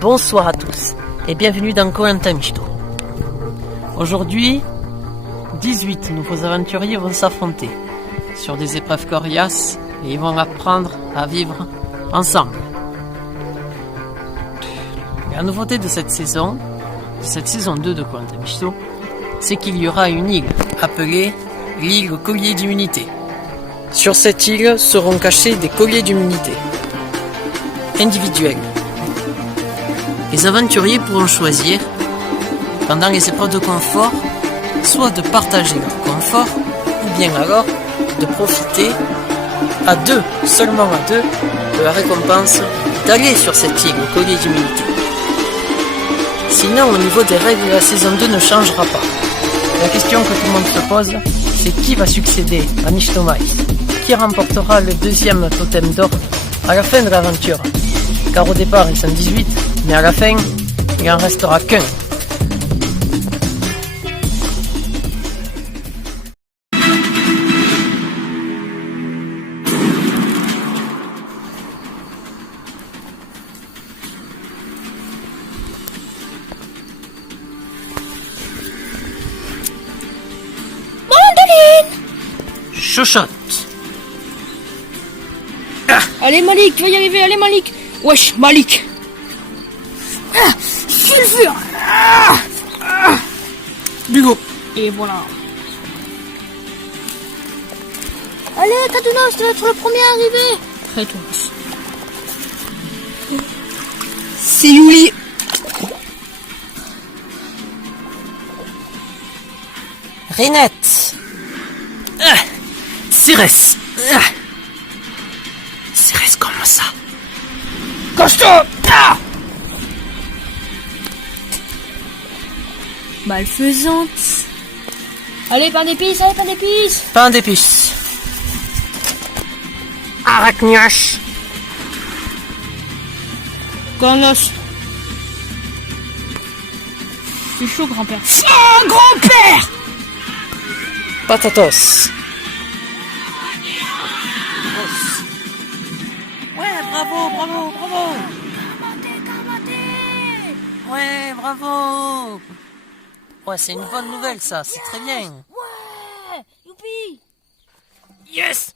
Bonsoir à tous et bienvenue dans Koh-Lanta Mishito. Aujourd'hui, 18 nouveaux aventuriers vont s'affronter sur des épreuves coriaces et ils vont apprendre à vivre ensemble. La nouveauté de cette saison 2 de Koh-Lanta Mishito, c'est qu'il y aura une île appelée l'île au collier d'immunité. Sur cette île seront cachés des colliers d'immunité individuels. Les aventuriers pourront choisir, pendant les épreuves de confort, soit de partager leur confort, ou bien alors de profiter à deux, seulement à deux, de la récompense d'aller sur cette île au collier d'immunité. Sinon, au niveau des règles, la saison 2 ne changera pas. La question que tout le monde se pose, c'est qui va succéder à Nishtomai? Qui remportera le deuxième totem d'or à la fin de l'aventure? Car au départ, ils sont 18, mais à la fin, il en restera qu'un. Chuchote. Allez Malik, tu vas y arriver, allez Malik. Wesh, Malik. Sulfure. Bugo. Et voilà. Allez, Katunos, tu vas être le premier arrivé. Katunos. C'est Yuli. Rinette. Cérès. Cérès, comment ça? Costaud. Malfaisante. Allez, pain d'épices, allez, pain d'épices. Pain d'épices. Arachniache. Cornos. C'est chaud, grand-père. Oh, grand-père. Patatos. Ouais, bravo. Ouais, bravo. Ouais, c'est une bonne nouvelle, ça. C'est très bien. Ouais. Youpi. Yes.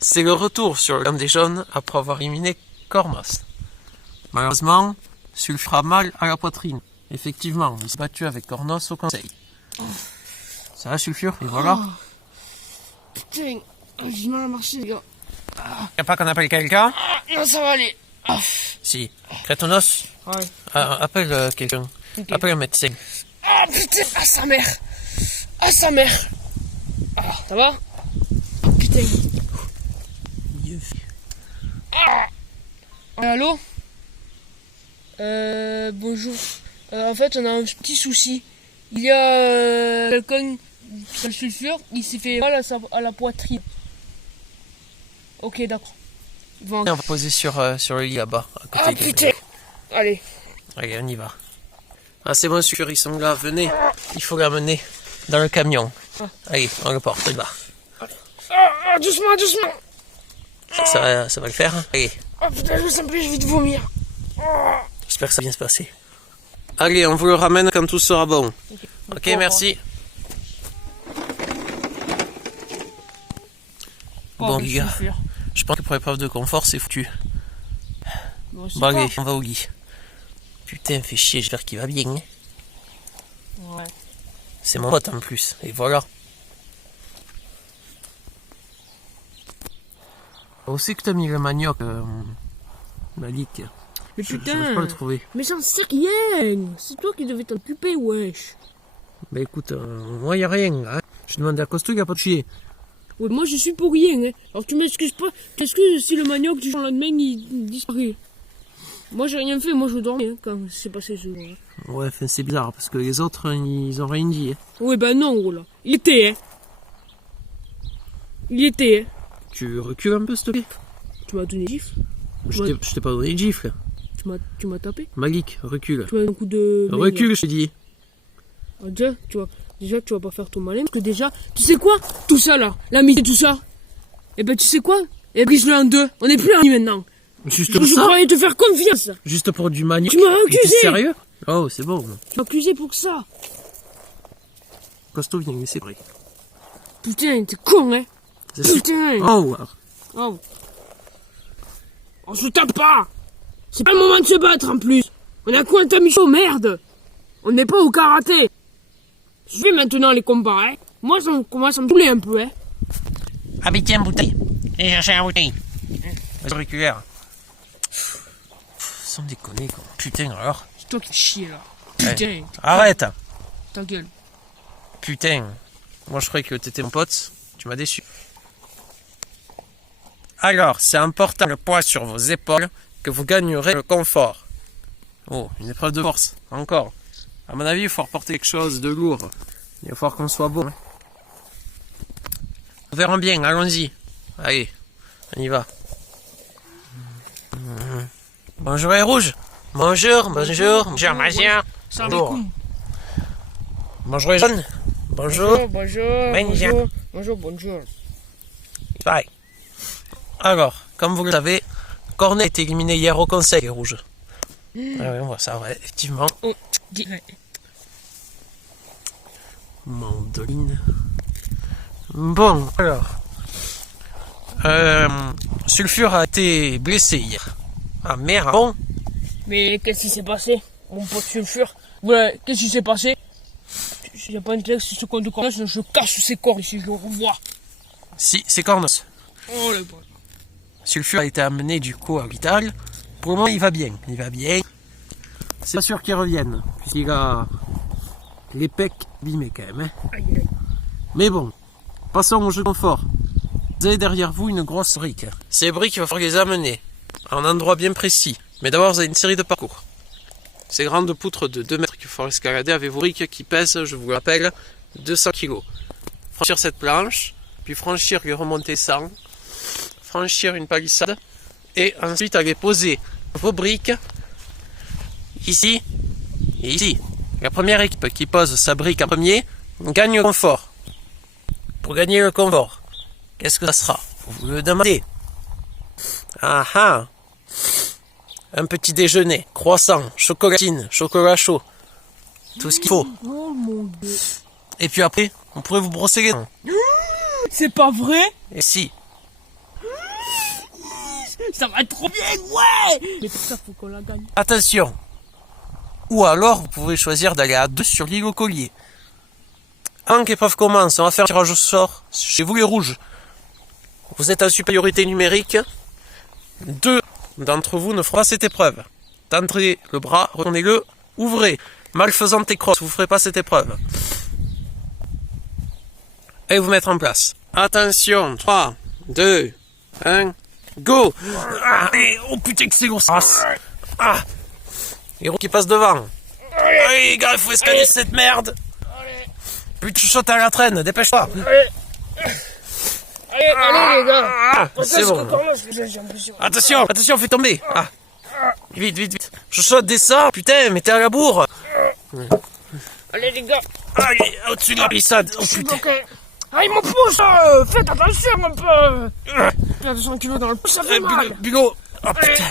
C'est le retour sur l'homme des jaunes après avoir éliminé Cornos. Malheureusement, Sulfure a mal à la poitrine. Effectivement, il s'est battu avec Cornos au conseil. Ça va, Sulfure? Et voilà. Putain, j'ai mal à marcher, les gars. Y'a pas qu'on appelle quelqu'un? Non, ça va aller. Si. Crétonos? Ouais. Appelle quelqu'un. Okay. Appelle un médecin. Ah putain, sa mère. Ça va? Putain. Allô? Bonjour. En fait, on a un petit souci. Il y a quelqu'un sur le sulfure, il s'est fait mal à la poitrine. Ok, d'accord. On va poser sur le lit là-bas. À côté putain. Allez, on y va. Ah, c'est bon, Sulfure, ils sont là. Venez. Il faut l'amener dans le camion. Allez, on le porte, là. doucement. Ça va le faire, hein? Allez. Oh putain, je sens plus, je vais te vomir. J'espère que ça va bien se passer. Allez, on vous le ramène quand tout sera bon. Ok, merci. Bon, les gars, je pense que pour l'épreuve de confort, c'est foutu. Bon, allez, on va au lit. Putain, fait chier, j'espère qu'il va bien. Ouais. C'est mon pote en plus, et voilà. Où c'est que t'as mis le manioc, Malik? Mais putain, je pas le trouver. Mais j'en sais rien. C'est toi qui devais t'occuper, wesh. Bah écoute, moi y a rien, hein. Je demande à Costo, il a pas de chier. Ouais, moi je suis pour rien, hein. Alors tu m'excuses pas. T'excuses si le manioc du jour au lendemain il disparaît. Moi j'ai rien fait, moi je dormais hein, quand c'est passé ce jour-là. Ouais, c'est bizarre parce que les autres ils ont rien dit. Hein. Ouais, bah non, gros là. Il était, hein. Tu recules un peu, s'il te plaît? Tu m'as donné une gifle? Je t'ai pas donné de gifle. Tu m'as tapé? Malik, recule. Tu m'as donné un coup de... Recule, je t'ai dit. Déjà, tu vas pas faire ton malin. Parce que déjà, tu sais quoi? Tout ça là, l'amitié, tout ça. Eh ben, tu sais quoi? Eh ben, je l'ai en deux. On est plus amis maintenant. Juste Je pour ça? croyais te faire confiance. Juste pour du manioc? Tu m'as accusé. T'es sérieux? Oh, c'est bon. Tu m'as accusé pour ça. Costaud, viens laisser briller. Putain, t'es con, hein. Putain. Oh, Oh. On se tape pas. C'est pas le moment de se battre en plus. On a quoi un tamicho, merde. On n'est pas au karaté. Je fais maintenant les combats, hein. Moi, ça commence à me saouler un peu, hein. ah, mais tiens, bouteille. Viens chercher la bouteille. Auriculaire. Sans déconner, quoi. Putain, alors. C'est toi qui te chies, là. Putain. Ouais. Arrête. Ta gueule. Putain. Moi, je croyais que t'étais mon pote. Tu m'as déçu. Alors, c'est en portant le poids sur vos épaules que vous gagnerez le confort. Oh, une épreuve de force. Encore. À mon avis, il faut porter quelque chose de lourd. Il va falloir qu'on soit bon. Nous verrons bien, allons-y. Allez, on y va. Bonjour les rouges. Bonjour, bonjour, bonjour, bonjour. Bonjour. Bonjour les jaunes. Bonjour. Bonjour. Bye. Alors, comme vous le savez, Cornet a été éliminé hier au conseil, les rouges. Ah oui, on voit ça, ouais, effectivement. Oh, Mandoline. Bon, alors. Sulfure a été blessé hier. Ah merde, bon. Mais qu'est-ce qui s'est passé, mon pote sulfure? Ouais, qu'est-ce qui s'est passé? J'ai pas un texte sur ce compte de corps, je casse ses corps ici, je le revois. Si, c'est Cornos. Oh le bon. Sulfure a été amené du coup à l'hôpital. Pour le moment, il va bien. Il va bien. C'est pas sûr qu'il revienne, puisqu'il a les pecs abîmés quand même. Hein. Aïe, aïe. Mais bon, passons au jeu confort. Vous avez derrière vous une grosse brique. Ces briques, il va falloir les amener à un endroit bien précis. Mais d'abord, vous avez une série de parcours. Ces grandes poutres de 2 mètres qu'il faut escalader avec vos briques qui pèsent, je vous le rappelle, 200 kg. Franchir cette planche, puis franchir et remonter 100. Franchir une palissade. Et ensuite aller poser vos briques ici et ici. La première équipe qui pose sa brique en premier gagne le confort. Pour gagner le confort, qu'est-ce que ça sera? Vous le demandez. Ah ah. Un petit déjeuner, croissant, chocolatine, chocolat chaud. Tout ce qu'il faut. Oh mon dieu. Et puis après, on pourrait vous brosser les dents. C'est pas vrai? Et si. Ça va être trop bien, ouais. Mais pour ça, faut qu'on la gagne. Attention. Ou alors, vous pouvez choisir d'aller à 2 sur l'île au collier. Avant que l'épreuve commence, on va faire un tirage au sort chez vous les rouges. Vous êtes en supériorité numérique. 2 d'entre vous ne feront pas cette épreuve. Tendrez le bras, retournez-le, ouvrez. Malfaisante et crosse, vous ne ferez pas cette épreuve. Et vous mettre en place. Attention, 3, 2, 1, go. Oh putain que c'est lourd ça. Ah. Les roues qui passent devant. Allez les gars, il faut escalader cette merde. Putain, je saute à la traîne, dépêche-toi. Allez les gars. C'est bon. Attention, attention, fais tomber. Ah. Vite, vite, vite. Je saute, descends, putain, mais t'es à la bourre. Allez les gars. Allez, au-dessus de la palissade. Oh putain. Allez mon pouce, faites attention un peu. Fais attention qu'il veut dans le pouce, ça fait mal. Bigot. Oh putain.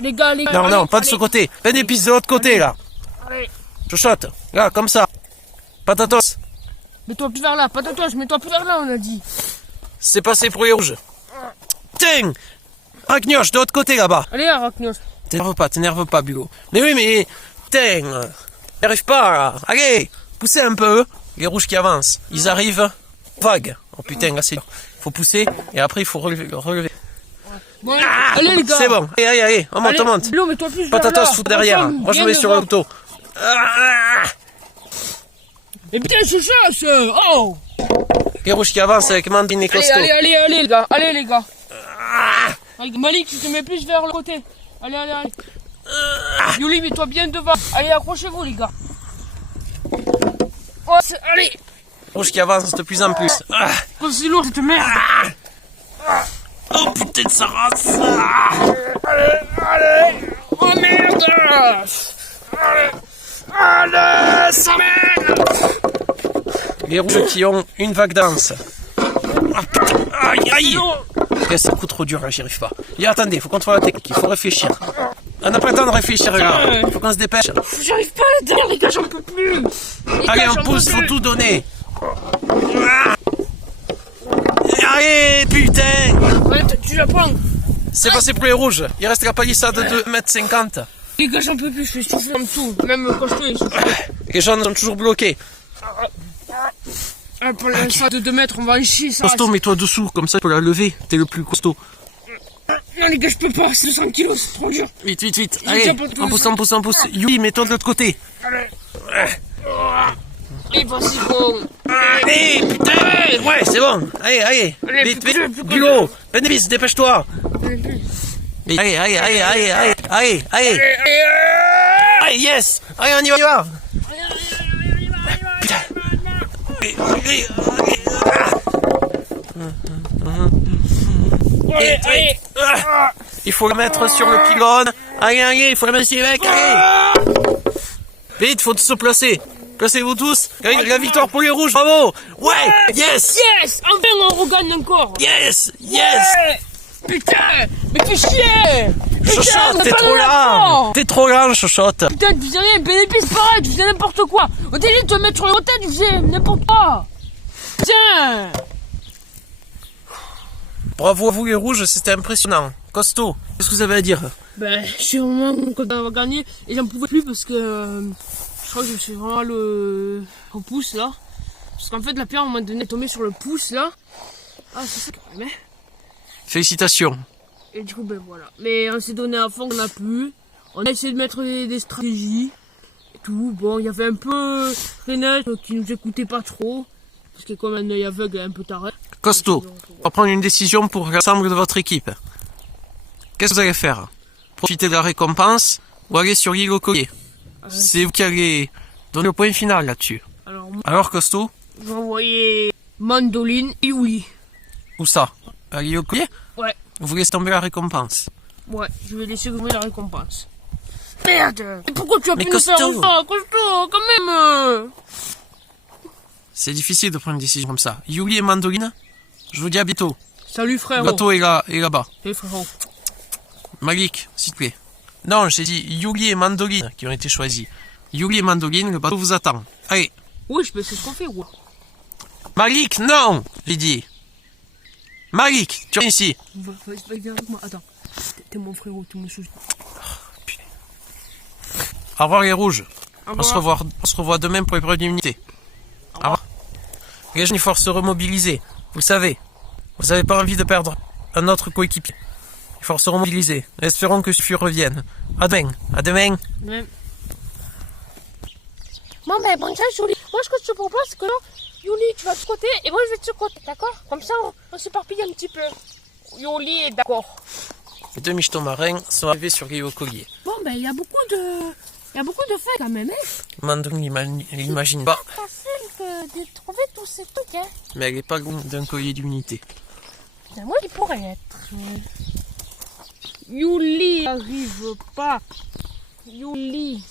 Les gars, les gars. Non, non, pas de ce côté. Fais des pistes de l'autre côté, là. Allez. Je saute. Là, comme ça. Patatos. Mets-toi plus vers là, patatos, mets-toi plus vers là, on a dit. C'est passé pour les rouges. Tiens. Arachnios, de l'autre côté, là-bas. Allez, Arachnios. T'énerve pas, Bigot. Mais oui, mais... Putain. J'arrive pas, là. Allez, poussez un peu. Les rouges qui avancent. Ils arrivent. Vague. Oh putain, là, c'est dur. Faut pousser, et après, il faut relever. Bon, allez les gars. C'est bon. Allez, on monte, on monte. L'eau, mets-toi plus vers là. Patatos, fout derrière. Moi, je me mets sur l'auto. Mais putain, je chasse. Oh. Les rouges qui avancent avec Mandine et Costaud. Allez les gars, allez les gars. Malik, tu te mets plus vers le côté. Allez. Yuli, mets-toi bien devant. Allez, accrochez-vous les gars. Oh, allez. Les rouges qui avancent de plus en plus. Oh, c'est lourd cette merde. Oh putain de sa race. Allez. Oh merde. Allez, sa merde. Les rouges qui ont une vague dense. Ah putain, aïe, aïe. C'est un coup trop dur là, j'y arrive pas. Et attendez, faut contrôler la technique, il faut réfléchir. On n'a pas le temps de réfléchir là, il faut qu'on se dépêche. J'arrive pas à la les gars, j'en peux plus. Allez, on pousse, faut tout donner. Allez, putain. Ouais, tu la prends. C'est passé pour les rouges, il reste la palissade de 2,50 m. Les gars, j'en peux plus, je suis soufflé en tout. Même quand je suis soufflé. Les jaunes sont toujours bloqués. Ah, pour la salle de 2 mètres, on va en chier ça. Costaud, mets-toi dessous, comme ça tu peux la lever, t'es le plus costaud. Non les gars, je peux pas, c'est 200 kilos, c'est trop dur. Vite, vite, vite. Allez, on pousse. Yui, mets-toi de l'autre côté. Allez. Et vas-y, bon. Allez, putain. Ouais, c'est bon. Allez. Vite, vite. Gulo, Bénéfice, dépêche-toi. Allez. Allez, yes. Allez, on y va. Putain. Allez. Il faut le mettre sur le pylône. Allez, il faut le mettre sur les mecs. Allez. Vite, faut se placer. Placez-vous tous. La victoire pour les rouges, bravo. Ouais, yes. Yes, enfin on regagne encore. Yes. Putain, mais fais chier. Chochotte, t'es trop lent, Chochotte. Putain, tu faisais rien, bénéfice pareil, tu faisais n'importe quoi. Au délire de te mettre sur les tête, tu faisais n'importe quoi. Putain. Bravo à vous les rouges, c'était impressionnant. Costaud, qu'est-ce que vous avez à dire? Ben, je suis vraiment content d'avoir gagné et j'en pouvais plus parce que je crois que je me suis vraiment au pouce là. Parce qu'en fait, la pierre, à un moment donné, est tombée sur le pouce là. Ah, c'est ça quand même. Félicitations. Et du coup, ben voilà. Mais on s'est donné à fond, on a pu. On a essayé de mettre des stratégies et tout. Bon, il y avait un peu Renette qui nous écoutait pas trop. Parce que comme un œil aveugle et un peu taré. Costaud, on va prendre une décision pour l'ensemble de votre équipe. Qu'est-ce que vous allez faire? Profiter de la récompense ou aller sur l'île au collier? C'est vous qui allez donner le point final là-dessus. Alors Costaud? Je vais envoyer Mandoline et Yuli. Où ça? À l'île au collier? Ouais. Vous laissez tomber la récompense? Ouais, je vais laisser tomber la récompense. Merde! Et pourquoi tu as pu nous Costaud. faire ça? Costaud, quand même! C'est difficile de prendre une décision comme ça. Yuli et Mandoline, je vous dis à bientôt. Salut frérot! Le bateau est là-bas. Salut frérot! Malik, s'il te plaît. Non, j'ai dit Yuli et Mandoline qui ont été choisis. Yuli et Mandoline, le bateau vous attend. Allez. Oui, c'est ce qu'on fait, ouais. Malik, non! J'ai dit. Malik, tu viens ici. Viens avec moi, attends. T'es mon frérot, tu me soucies. Au revoir les rouges. Au On se revoit demain pour l'épreuve d'immunité. Au revoir. Les jeunes, il faut se remobiliser. Vous le savez. Vous n'avez pas envie de perdre un autre coéquipier. Il faut se remobiliser. Espérons que Suffy revienne. À demain. À demain. Ouais. Bon, ben, bonne chance, Yuli. Moi, ce que je te propose, c'est que là, Yuli, tu vas de ce côté et moi, je vais de ce côté, d'accord? Comme ça, on s'éparpille un petit peu. Yuli est d'accord. Les deux michetons marins sont arrivés sur l'île au collier. Bon, ben, il y a beaucoup de faits quand même, hein? Mandoline l'imagine pas. C'est facile de trouver tous ces trucs, hein? Mais elle n'est pas loin d'un collier d'immunité. Ben, moi, il pourrait être. Yuli n'arrive pas. Yuli.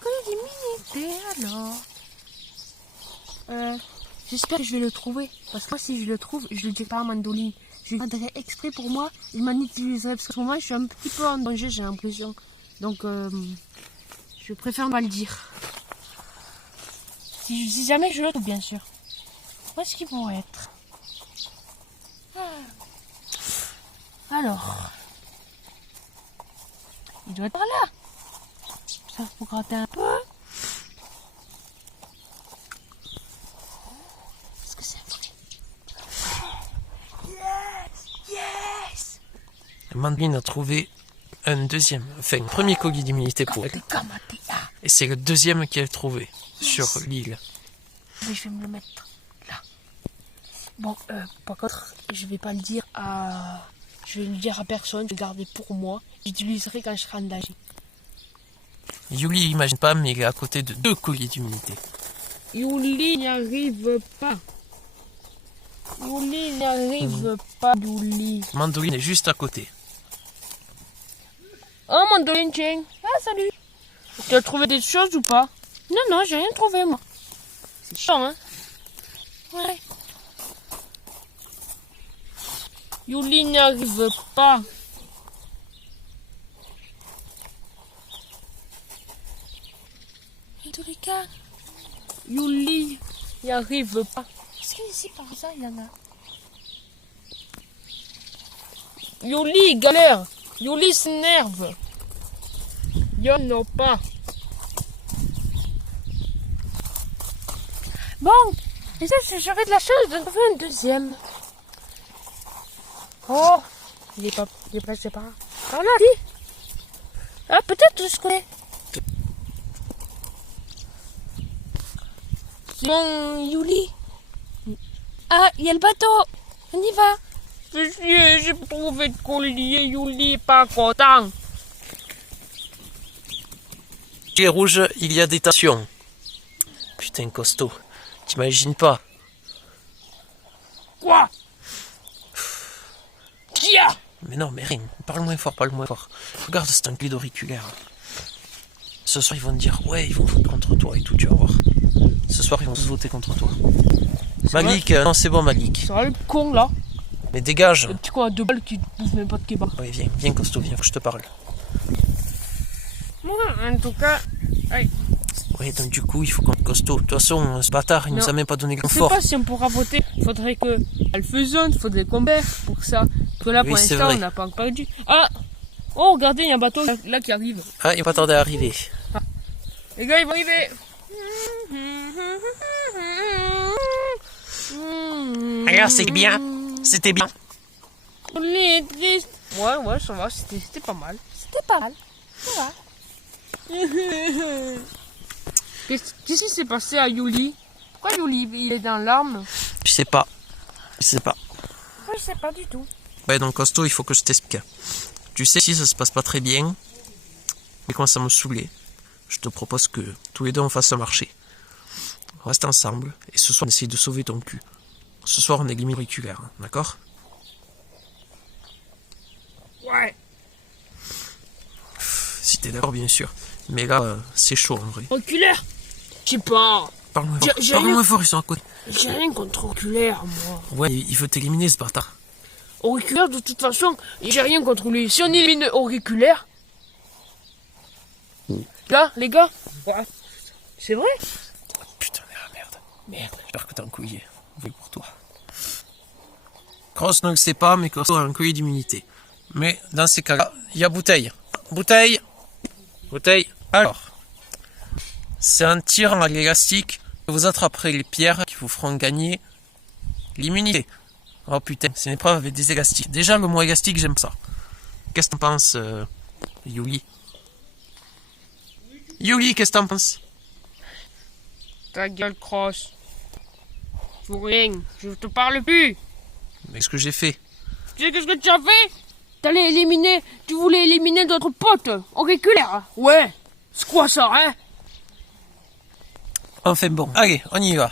Collier d'immunité, alors. J'espère que je vais le trouver. Parce que moi, si je le trouve, je le dirai pas à Mandoline. Je le garderai exprès pour moi. Je m'en utiliserai parce qu'en ce moment, je suis un petit peu en danger, j'ai l'impression. Donc, je préfère mal le dire. Si jamais je le trouve, bien sûr. Où est-ce qu'il pourrait être? Alors. Il doit être par là. Ça, faut gratter un peu. Est-ce que c'est vrai? Yes! Mandoline a trouvé un premier collier d'immunité pour elle. Et c'est le deuxième qu'elle a trouvé sur l'île. Mais je vais me le mettre là. Bon, par contre, je vais pas le dire à... Je vais le dire à personne, je vais le garder pour moi. J'utiliserai quand je serai en danger. Yuli n'imagine pas, mais il est à côté de 2 colliers d'immunité. Yuli n'y arrive pas. Yuli n'y arrive pas, Yuli. Mandoline est juste à côté. Oh, Mandoline, tiens. Ah, salut. Tu as trouvé des choses ou pas? Non, j'ai rien trouvé, moi. C'est chiant, hein? Ouais. Yuli n'y arrive pas. En tous les cas, Yuli n'y arrive pas. Est-ce qu'ici, par ça, il y en a? Yuli galère. Yuli s'énerve. Il n'y en a pas. Bon, j'aurais de la chance de trouver un deuxième. Oh, il est passé par là. Par là, dis. Ah, peut-être je connais. Bon, Yuli. Ah, il y a le bateau. On y va. J'ai trouvé de collier, Yuli, pas content. Chez Rouge, il y a des tensions. Putain, costaud. T'imagines pas. Quoi? Qui a? Mais non, mais rien. Parle moins fort, parle moins fort. Regarde, c'est un clé d'auriculaire. Ce soir, ils vont te dire, ouais, ils vont voter contre toi et tout, tu vas voir. Ce soir, ils vont tous voter contre toi. Malik, non, c'est bon, Malik. C'est vrai, le con, là. Mais dégage. Le petit con à 2 balles qui bouffe même pas de kebab. Ouais, viens, costaud, viens, faut que je te parle. Moi, en tout cas, allez. Ouais, donc du coup, il faut qu'on costaud. De toute façon, ce bâtard, il nous a même pas donné Je sais confort. pas si on pourra voter. Faudrait que elle faisonne, faudrait qu'on perd pour ça. Parce que là, pour Oui, c'est l'instant, vrai. on n'a pas perdu. Ah! Oh, regardez, il y a un bateau là qui arrive. Ah, il va tarder à arriver. Les gars, ils vont arriver. Regarde, c'est bien. C'était bien. Yuli est triste. Ouais, ça va, c'était pas mal. C'était pas mal. Ça va. Qu'est-ce qui s'est passé à Yuli? Pourquoi Yuli il est dans l'arme? Je sais pas. Moi, je sais pas du tout. Ouais, donc costaud, il faut que je t'explique. Tu sais, si ça se passe pas très bien, mais commence à me saouler, je te propose que tous les deux on fasse un marché. On reste ensemble, et ce soir on essaye de sauver ton cul. Ce soir on élimine l'auriculaire, d'accord? Ouais. Si t'es d'accord, bien sûr. Mais là, c'est chaud en vrai. Oculaire? Je sais pas. Parle-moi fort, J'ai parle-moi rien- fort, ils sont à côté. J'ai rien contre Oculaire, moi. Ouais, il veut t'éliminer ce bâtard. Auriculaire, de toute façon, j'ai rien contre lui. Si on élimine Auriculaire... Là, les gars. Ouais. C'est vrai? Putain, merde. J'espère que t'es encouillé. Oui, pour toi. Cross ne le sait pas, mais Cross a un collier d'immunité. Mais dans ces cas-là, il y a bouteille. Bouteille. Alors, c'est en tirant à l'élastique que vous attraperez les pierres qui vous feront gagner l'immunité. Oh putain, c'est une épreuve avec des élastiques. Déjà, le mot élastique, j'aime ça. Qu'est-ce que t'en penses, Yuli? Yuli, qu'est-ce que t'en penses? Ta gueule, Cross. Pour rien. Je te parle plus. Mais ce que j'ai fait. Tu sais qu'est-ce que tu as fait? Tu voulais éliminer d'autres potes auriculaires. Ouais. C'est quoi ça, hein? Enfin bon, allez, on y va.